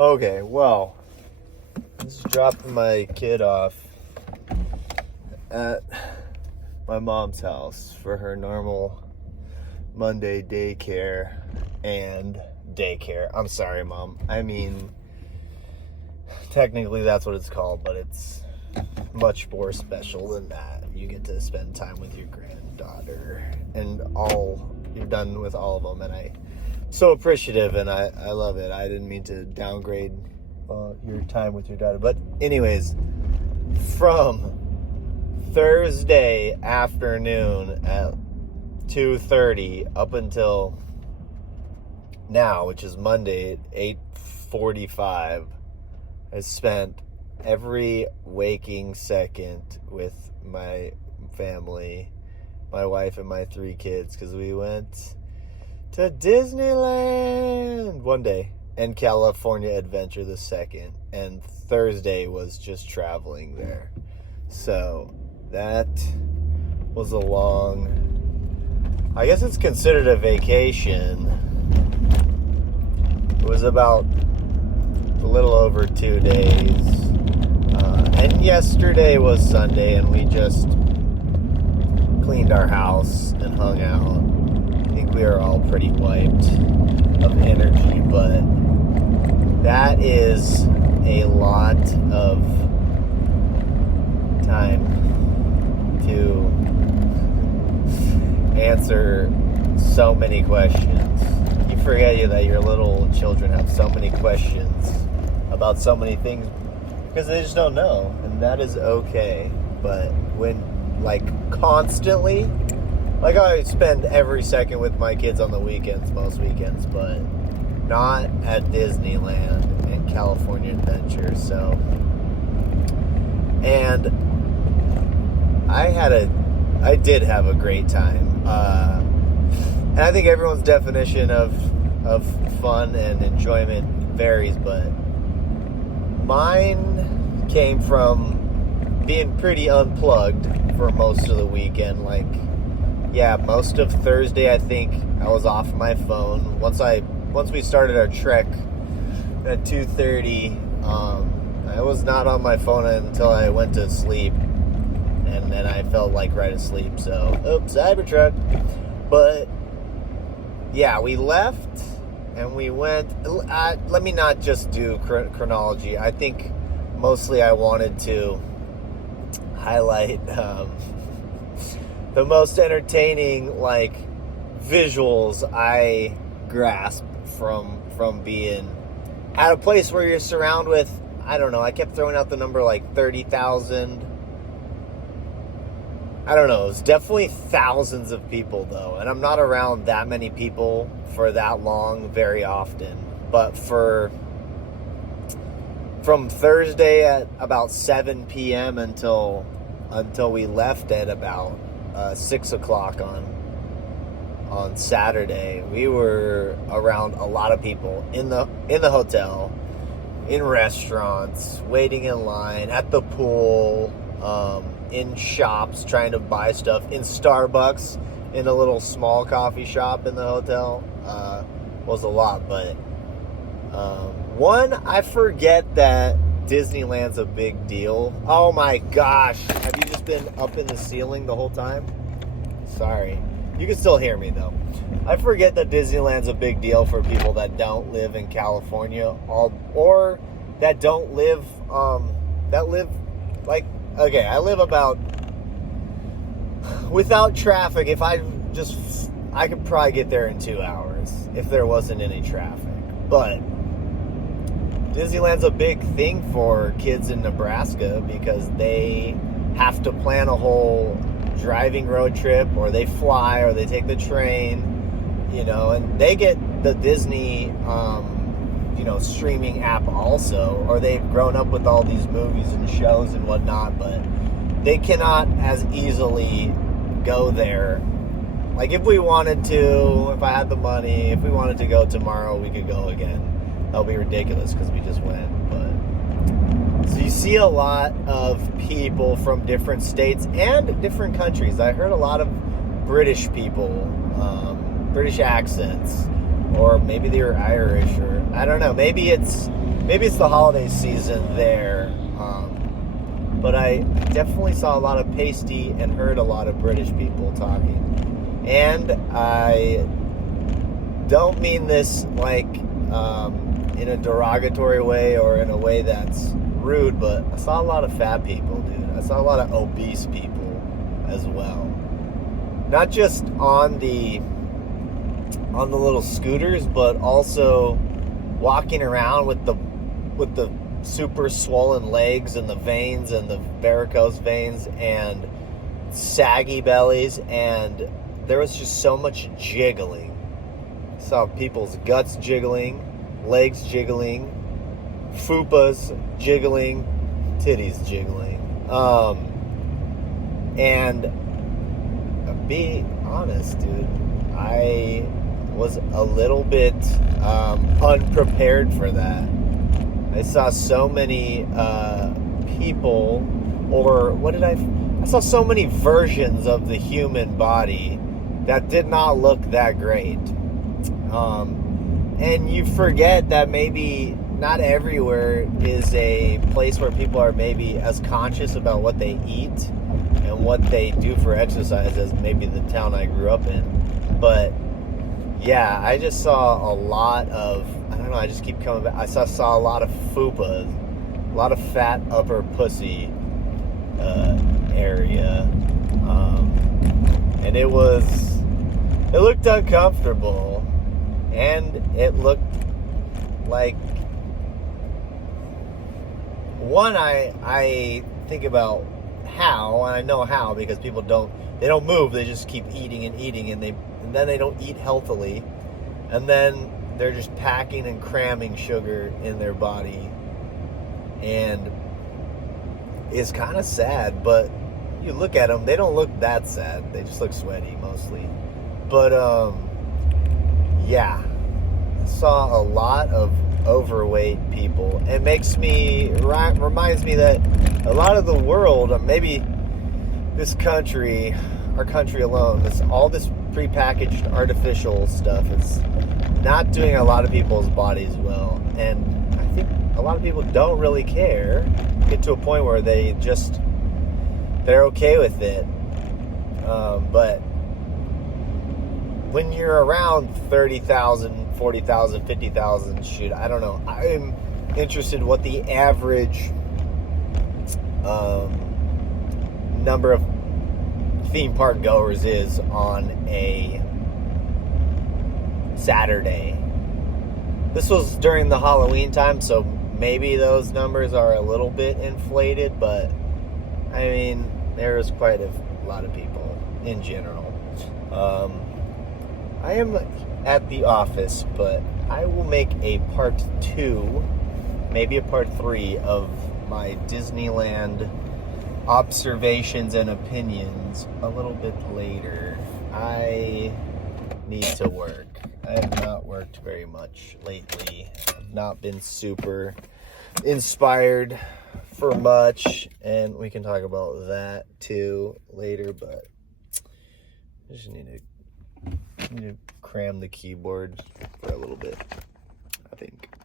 Okay, well, just dropping my kid off at my mom's house for her normal Monday daycare and daycare. I'm sorry, Mom. I mean, technically that's what it's called, but it's much more special than that. You get to spend time with your granddaughter and you're done with all of them, and I'm so appreciative, and I love it. I didn't mean to downgrade your time with your daughter, but anyways, from Thursday afternoon at 2:30 up until now, which is Monday at 8:45, I spent every waking second with my family, my wife and my 3 kids, because we went to Disneyland one day and California Adventure the second, and Thursday was just traveling there. So that was a long, I guess it's considered a vacation. It was about a little over 2 days. And yesterday was Sunday, and we just cleaned our house and hung out. I think we are all pretty wiped of energy, but that is a lot of time to answer so many questions. You forget that your little children have so many questions about so many things because they just don't know, and that is okay. But when, constantly, I spend every second with my kids on the weekends, most weekends, but not at Disneyland and California Adventure. So, and I did have a great time. And I think everyone's definition of fun and enjoyment varies, but mine came from being pretty unplugged for most of the weekend. Most of Thursday, I think I was off my phone. Once we started our trek at 2:30, I was not on my phone until I went to sleep, and then I felt right asleep. So, oops, Cybertruck. But yeah, we left and we went. Let me not just do chronology. I think mostly I wanted to highlight the most entertaining visuals I grasped from being at a place where you're surrounded with, I don't know, I kept throwing out the number 30,000. I don't know, it's definitely thousands of people though, and I'm not around that many people for that long very often. But from Thursday at about 7 p.m. until we left at about 6 o'clock on Saturday, we were around a lot of people in the hotel, in restaurants, waiting in line, at the pool, in shops trying to buy stuff, in Starbucks, in a little small coffee shop in the hotel. Was a lot, but I forget that Disneyland's a big deal. Oh my gosh, have you just been up in the ceiling the whole time? Sorry. You can still hear me though. I forget that Disneyland's a big deal for people that don't live in California, or that don't live, okay, I live about, without traffic, I could probably get there in 2 hours if there wasn't any traffic. But Disneyland's a big thing for kids in Nebraska because they have to plan a whole driving road trip, or they fly, or they take the train, and they get the Disney, streaming app also, or they've grown up with all these movies and shows and whatnot, but they cannot as easily go there. If we wanted to, if I had the money, if we wanted to go tomorrow, we could go again. That'll be ridiculous because we just went. But so you see a lot of people from different states and different countries. I heard a lot of British people, British accents, or maybe they were Irish, or I don't know. Maybe maybe it's the holiday season there. But I definitely saw a lot of pasty and heard a lot of British people talking. And I don't mean this like in a derogatory way or in a way that's rude, but I saw a lot of fat people, dude. I saw a lot of obese people as well. Not just on the little scooters, but also walking around with the super swollen legs and the veins and the varicose veins and saggy bellies, and there was just so much jiggling. I saw people's guts jiggling, legs jiggling, fupas jiggling, titties jiggling. And be honest, dude, I was a little bit unprepared for that. I saw so many people, or I saw so many versions of the human body that did not look that great. And you forget that maybe not everywhere is a place where people are maybe as conscious about what they eat and what they do for exercise as maybe the town I grew up in. But yeah, I just saw a lot of, I don't know, I just keep coming back. I saw a lot of fupas, a lot of fat upper pussy area. And it looked uncomfortable. And it looked like, one, I think about how, and I know how because people don't move, they just keep eating and eating, and then they don't eat healthily, and then they're just packing and cramming sugar in their body, and it's kind of sad. But you look at them, they don't look that sad, they just look sweaty mostly. But yeah, I saw a lot of overweight people. It reminds me that a lot of the world, maybe this country, our country alone, all this prepackaged artificial stuff is not doing a lot of people's bodies well. And I think a lot of people don't really care, get to a point where they're okay with it. But when you're around 30,000, 40,000, 50,000, shoot, I don't know. I'm interested what the average number of theme park goers is on a Saturday. This was during the Halloween time, so maybe those numbers are a little bit inflated, but I mean, there was quite a lot of people in general. I am at the office, but I will make a part 2, maybe a part 3 of my Disneyland observations and opinions a little bit later. I need to work. I have not worked very much lately. I've not been super inspired for much, and we can talk about that too later, but I just need to cram the keyboard for a little bit, I think.